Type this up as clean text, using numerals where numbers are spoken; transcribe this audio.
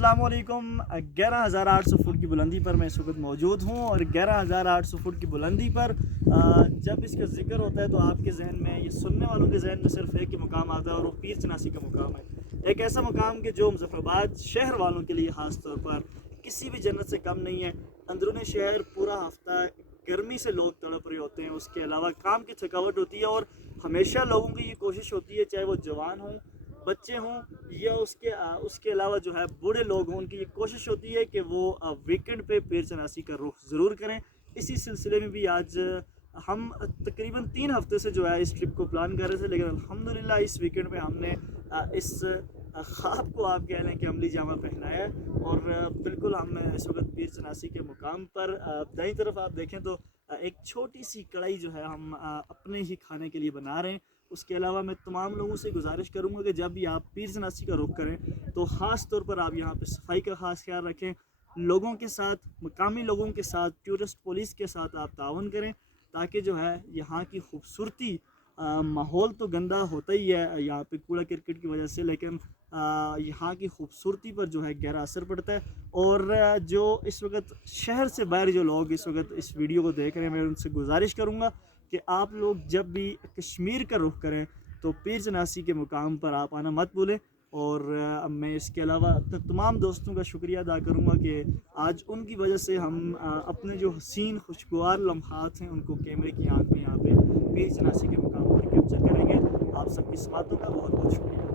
अस्सलाम वालेकुम। 11,800 फुट की बुलंदी पर मैं इस वक्त मौजूद हूँ और 11,800 फुट की बुलंदी पर जब इसका जिक्र होता है तो आपके जहन में, ये सुनने वालों के जहन में सिर्फ एक ही मुकाम आता है और वो पीर चनासी का मुकाम है। एक ऐसा मुकाम कि जो मुजफ्फराबाद शहर वालों के लिए ख़ास तौर पर किसी भी जन्नत से कम नहीं है। अंदरूनी शहर पूरा हफ्ता गर्मी से लोग तड़प रहे होते हैं, उसके अलावा काम की थकावट होती है और हमेशा लोगों की ये कोशिश होती है, चाहे वो जवान हों, बच्चे हों या उसके अलावा जो है बूढ़े लोग हों, उनकी ये कोशिश होती है कि वो वीकेंड पे पीर चनासी का रुख ज़रूर करें। इसी सिलसिले में भी आज हम तकरीबन 3 हफ्ते से जो है इस ट्रिप को प्लान कर रहे थे, लेकिन अल्हम्दुलिल्लाह इस वीकेंड पे हमने इस ख्वाब को आप कह लें कि अमली जामा पहनाया है और बिल्कुल हम इस वक्त पीर चनासी के मुकाम पर दाईं तरफ आप देखें तो एक छोटी सी कढ़ाई जो है हम अपने ही खाने के लिए बना रहे हैं। उसके अलावा मैं तमाम लोगों से गुजारिश करूंगा कि जब भी आप पीर चनासी का रुख करें तो ख़ास तौर पर आप यहाँ पे सफाई का ख़ास ख्याल रखें, लोगों के साथ, मकामी लोगों के साथ, टूरिस्ट पुलिस के साथ आप तावन करें ताकि जो है यहाँ की खूबसूरती, माहौल तो गंदा होता ही है यहाँ पे कूड़ा क्रिकेट की वजह से, लेकिन यहाँ की खूबसूरती पर जो है गहरा असर पड़ता है। और जो इस वक्त शहर से बाहर जो लोग इस वक्त इस वीडियो को देख रहे हैं, मैं उनसे गुजारिश करूँगा कि आप लोग जब भी कश्मीर का रुख करें तो पीर चनासी के मुकाम पर आप आना मत भूलें। और मैं इसके अलावा तमाम दोस्तों का शुक्रिया अदा करूँगा कि आज उनकी वजह से हम अपने जो हसीन खुशगवार लम्हात हैं उनको कैमरे की आंख में यहाँ पे पीर चनासी के मुकाम पर कैप्चर करेंगे। आप सबकी समातों का बहुत बहुत शुक्रिया।